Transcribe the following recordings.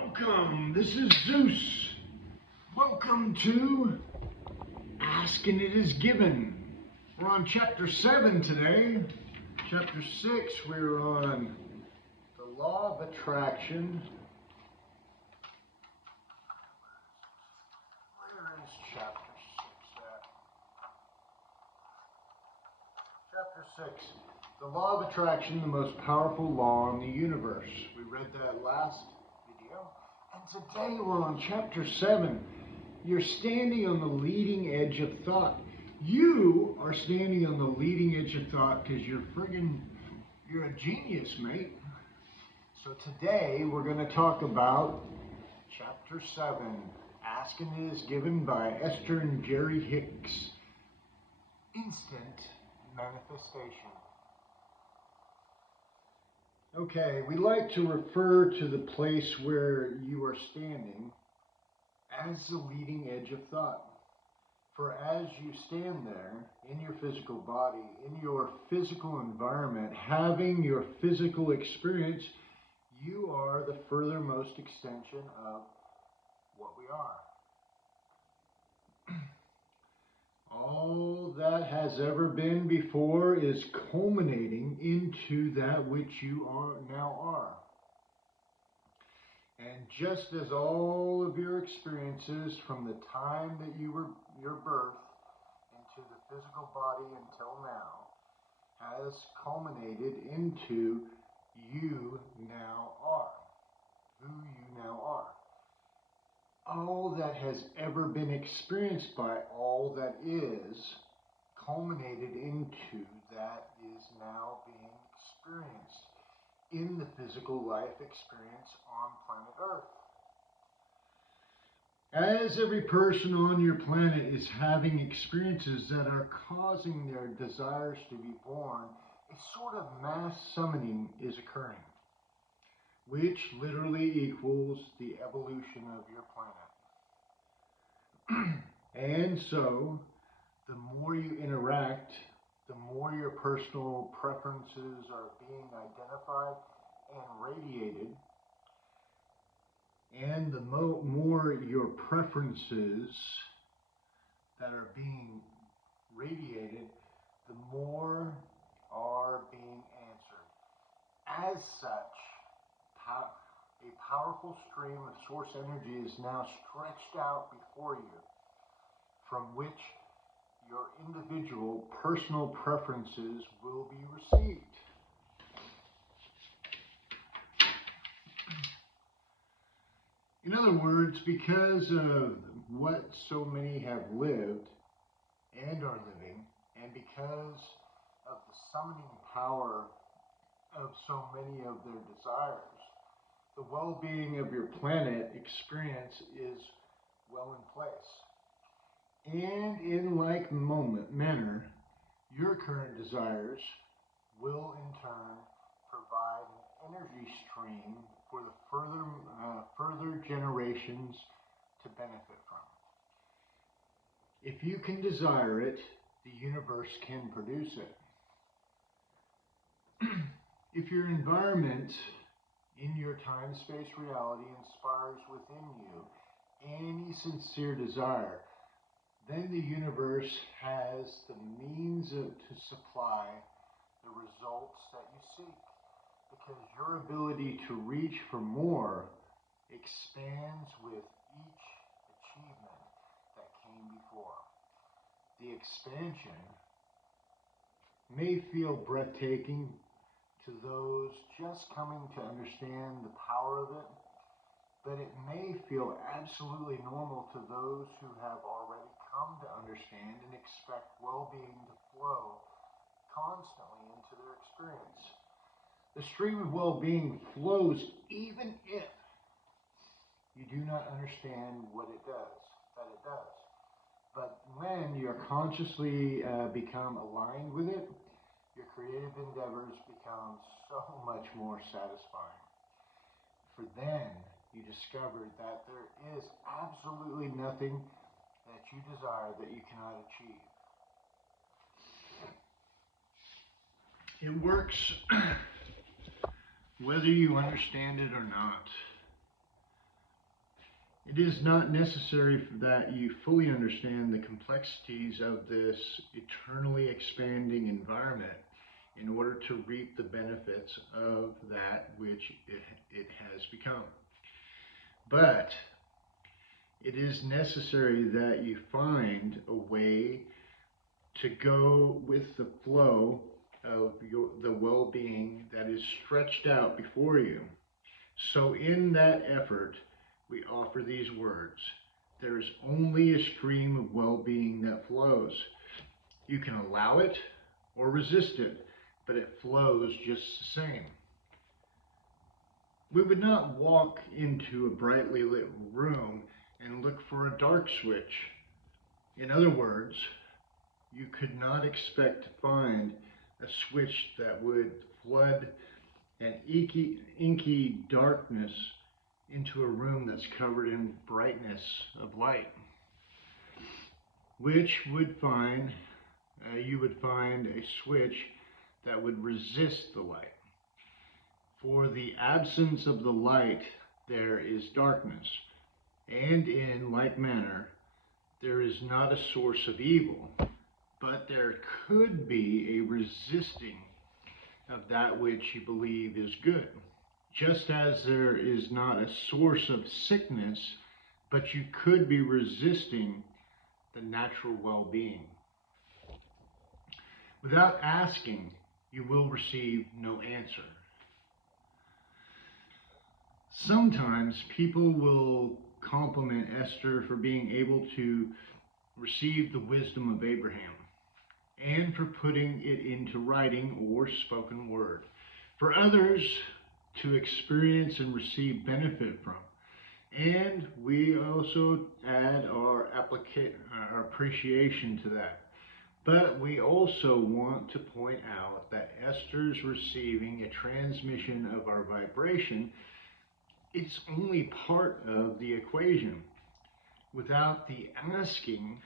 Welcome, this is Zeus. Welcome to Ask and It Is Given. We're on chapter 7 today. Chapter 6, we're on the law of attraction. Where is chapter 6 at? Chapter 6, the law of attraction, the most powerful law in the universe. We read that last video. And today we're on chapter 7. You're standing on the leading edge of thought. You are standing on the leading edge of thought because you're a genius, mate. So today we're going to talk about chapter 7, Ask and It Is Given by Esther and Jerry Hicks. Instant manifestation. Okay, we like to refer to the place where you are standing as the leading edge of thought. For as you stand there in your physical body, in your physical environment, having your physical experience, you are the furthermost extension of what we are. All that has ever been before is culminating into that which you now are. And just as all of your experiences from the time that you were your birth into the physical body until now has culminated into you now are, who you now are. All that has ever been experienced by all that is culminated into that is now being experienced in the physical life experience on planet Earth. As every person on your planet is having experiences that are causing their desires to be born, a sort of mass summoning is occurring, which literally equals the evolution of your planet. And so, the more you interact, the more your personal preferences are being identified and radiated, and the more your preferences that are being radiated, the more are being answered. As such, a powerful stream of source energy is now stretched out before you, from which your individual personal preferences will be received. In other words, because of what so many have lived and are living, and because of the summoning power of so many of their desires, the well-being of your planet experience is well in place. And in like manner, your current desires will in turn provide an energy stream for the further generations to benefit from. If you can desire it, the universe can produce it. If your environment in your time-space reality inspires within you any sincere desire, then the universe has the means to supply the results that you seek, because your ability to reach for more expands with each achievement that came before. The expansion may feel breathtaking to those just coming to understand the power of it, but it may feel absolutely normal to those who have already come to understand and expect well-being to flow constantly into their experience. The stream of well-being flows even if you do not understand what it does, that it does. But when you're consciously become aligned with it, your creative endeavors become so much more satisfying. For then, you discover that there is absolutely nothing that you desire that you cannot achieve. It works whether you understand it or not. It is not necessary that you fully understand the complexities of this eternally expanding environment in order to reap the benefits of that which it has become. But it is necessary that you find a way to go with the flow of the well-being that is stretched out before you. So in that effort, we offer these words. There is only a stream of well-being that flows. You can allow it or resist it, but it flows just the same. We would not walk into a brightly lit room and look for a dark switch. In other words, you could not expect to find a switch that would flood an inky darkness into a room that's covered in brightness of light, which would find you would find a switch that would resist the light. For the absence of the light, there is darkness, and in like manner, there is not a source of evil, but there could be a resisting of that which you believe is good. Just as there is not a source of sickness, but you could be resisting the natural well-being. Without asking, you will receive no answer. Sometimes people will compliment Esther for being able to receive the wisdom of Abraham and for putting it into writing or spoken word. For others, to experience and receive benefit from. And we also add our appreciation to that. But we also want to point out that Esther's receiving a transmission of our vibration, it's only part of the equation. Without the asking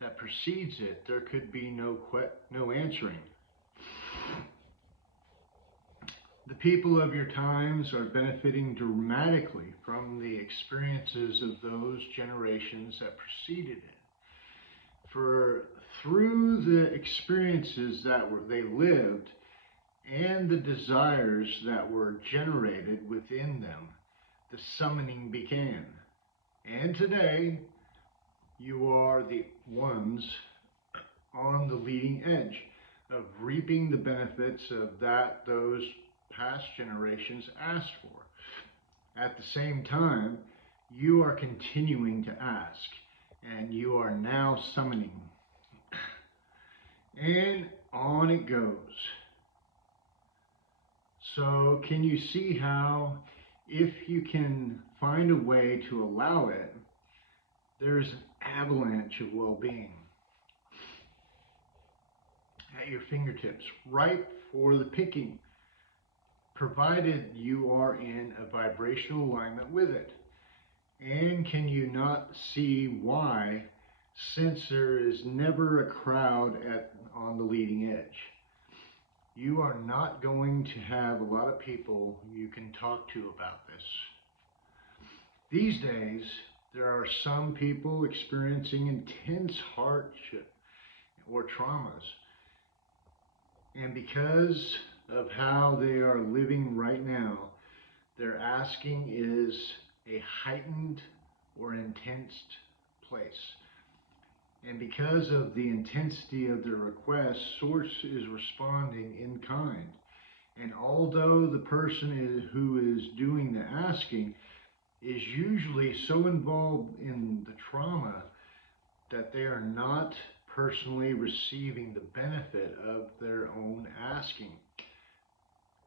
that precedes it, there could be no answering. The people of your times are benefiting dramatically from the experiences of those generations that preceded it. For through the experiences that they lived and the desires that were generated within them, the summoning began. And today, you are the ones on the leading edge of reaping the benefits of those past generations asked for. At the same time, you are continuing to ask, and you are now summoning. And on it goes. So can you see how, if you can find a way to allow it, there's an avalanche of well-being at your fingertips, ripe for the picking, provided you are in a vibrational alignment with it. And can you not see why, since there is never a crowd on the leading edge? You are not going to have a lot of people you can talk to about this. These days, there are some people experiencing intense hardship or traumas. And because of how they are living right now, their asking is a heightened or intense place. And because of the intensity of their request, Source is responding in kind. And although the person who is doing the asking is usually so involved in the trauma that they are not personally receiving the benefit of their own asking.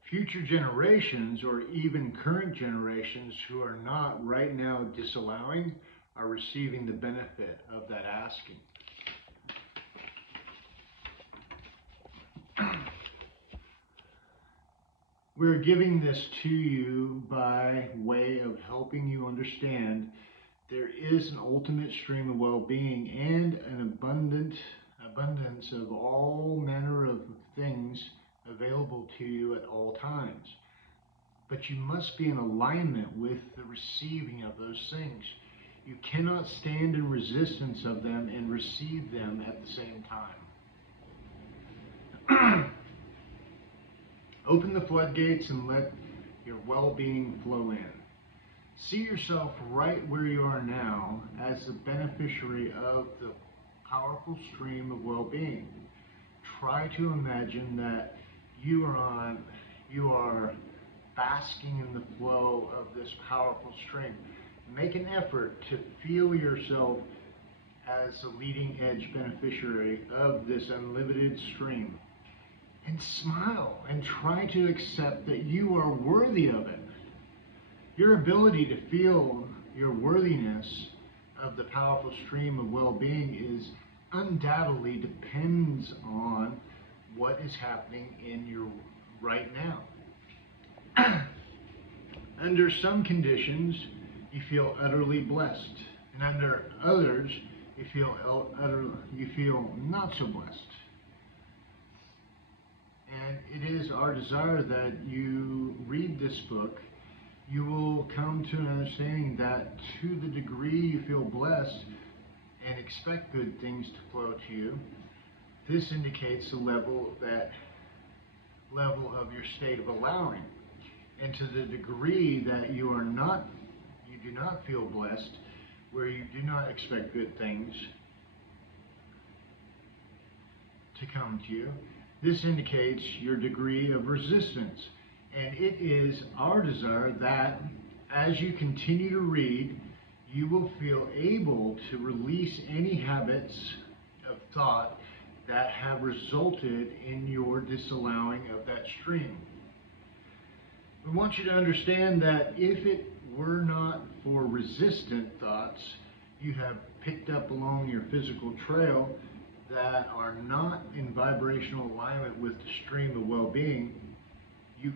Future generations, or even current generations who are not right now disallowing, are receiving the benefit of that asking. We're giving this to you by way of helping you understand there is an ultimate stream of well-being and an abundance of all manner of things available to you at all times. but you must be in alignment with the receiving of those things. You cannot stand in resistance of them and receive them at the same time. Open the floodgates and let your well-being flow in. See yourself right where you are now as the beneficiary of the powerful stream of well-being. Try to imagine that you are basking in the flow of this powerful stream. Make an effort to feel yourself as the leading edge beneficiary of this unlimited stream. And smile and try to accept that you are worthy of it. Your ability to feel your worthiness of the powerful stream of well-being is undoubtedly depends on what is happening in your right now. Under some conditions, you feel utterly blessed, and under others, you feel not so blessed. And it is our desire that you read this book. You will come to an understanding that to the degree you feel blessed and expect good things to flow to you, this indicates the level of your state of allowing. And to the degree that you do not feel blessed, where you do not expect good things to come to you, this indicates your degree of resistance. And it is our desire that as you continue to read, you will feel able to release any habits of thought that have resulted in your disallowing of that stream. We want you to understand that if it were not for resistant thoughts you have picked up along your physical trail that are not in vibrational alignment with the stream of well-being, you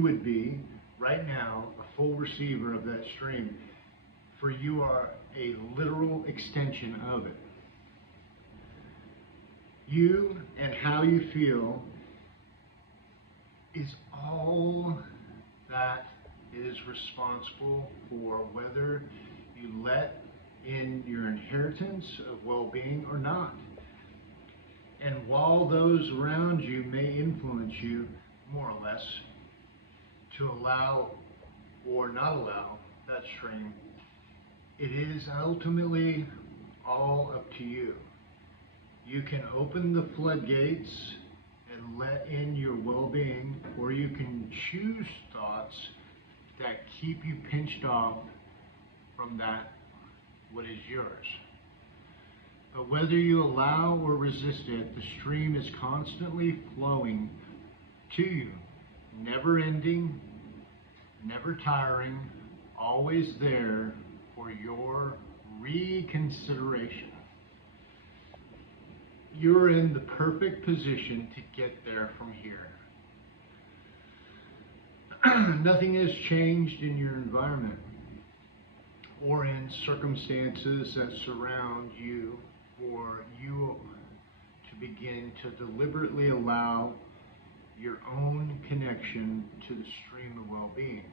would be right now a full receiver of that stream, for you are a literal extension of it. You and how you feel is all that is responsible for whether you let in your inheritance of well-being or not. And while those around you may influence you more or less to allow or not allow that stream, it is ultimately all up to you. You can open the floodgates and let in your well-being, or you can choose thoughts that keep you pinched off from that what is yours. But whether you allow or resist it, the stream is constantly flowing to you, never ending, never tiring, always there for your reconsideration. You're in the perfect position to get there from here. Nothing has changed in your environment or in circumstances that surround you for you to begin to deliberately allow your own connection to the stream of well-being.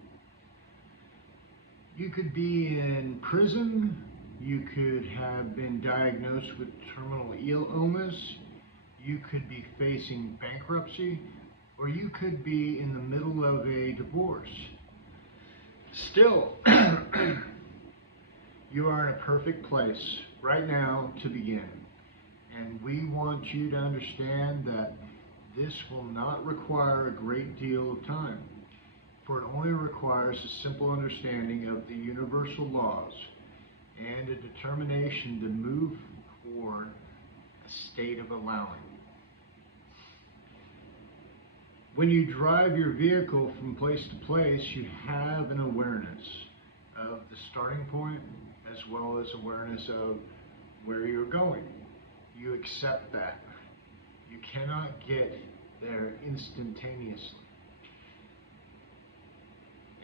You could be in prison, you could have been diagnosed with terminal illness, you could be facing bankruptcy, or you could be in the middle of a divorce. Still, you are in a perfect place right now to begin. And we want you to understand that this will not require a great deal of time, for it only requires a simple understanding of the universal laws and a determination to move toward a state of allowing. When you drive your vehicle from place to place, you have an awareness of the starting point as well as awareness of where you're going. You accept that. You cannot get there instantaneously.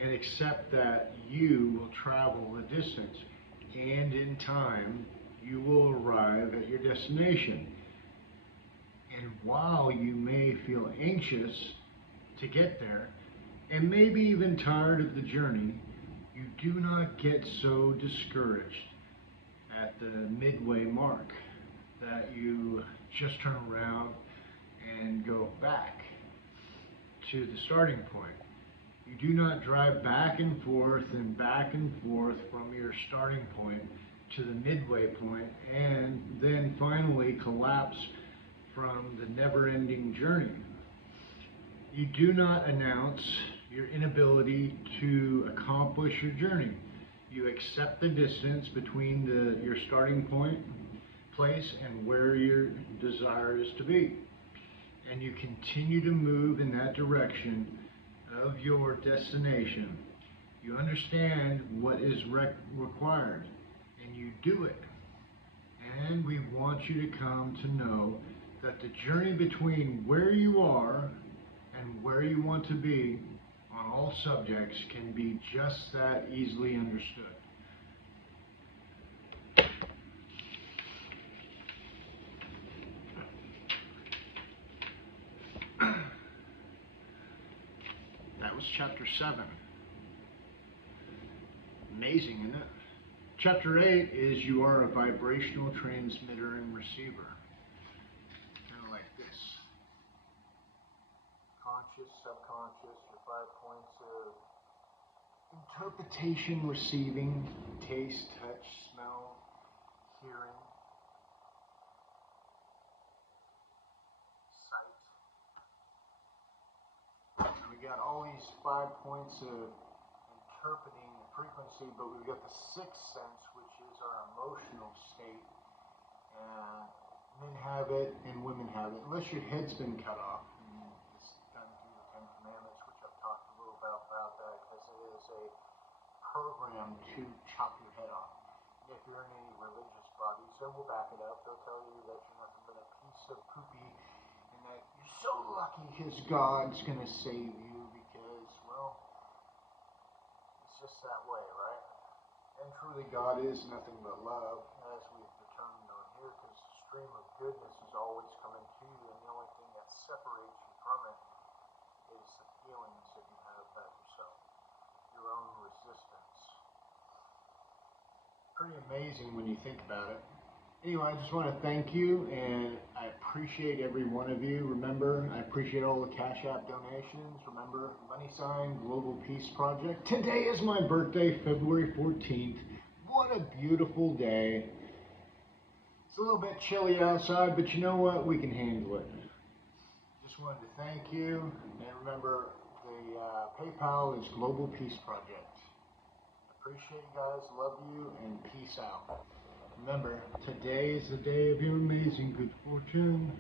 And accept that you will travel a distance, and in time you will arrive at your destination. And while you may feel anxious to get there, and maybe even tired of the journey, you do not get so discouraged at the midway mark that you just turn around and go back to the starting point. You do not drive back and forth from your starting point to the midway point and then finally collapse from the never-ending journey. You do not announce your inability to accomplish your journey. You accept the distance between your starting point place and where your desire is to be. And you continue to move in that direction of your destination. You understand what is required, and you do it. And we want you to come to know that the journey between where you are and where you want to be on all subjects can be just that easily understood. That was chapter 7. Amazing, isn't it? Chapter 8 is you are a vibrational transmitter and receiver. Kind of like this. Conscious, subconscious, your 5 points of interpretation, receiving, taste, touch, smell, hearing, sight. And we got all these 5 points of interpreting the frequency, but we've got the 6th sense, which is our emotional state. Men have it and women have it, unless your head's been cut off. It's done through the 10 Commandments, which I've talked a little about that, because it is a program to chop your head off. And if you're in any religious bodies, they will back it up. They'll tell you that you're nothing but a piece of poopy, and that you're so lucky his God's going to save you because, well, it's just that way, right? And truly, God is nothing but love, as we've determined on here, because the stream of goodness is always coming to you, and the only thing that separates you from it is the feelings that you have about yourself, your own resistance. Pretty amazing when you think about it. Anyway, I just want to thank you, and I appreciate every one of you. Remember, I appreciate all the Cash App donations. Remember, money sign Global Peace Project. Today is my birthday, February 14th. What a beautiful day. It's a little bit chilly outside, but you know what? We can handle it. Just wanted to thank you, and remember, the PayPal is Global Peace Project. Appreciate you guys, love you, and peace out. Remember, today is the day of your amazing good fortune.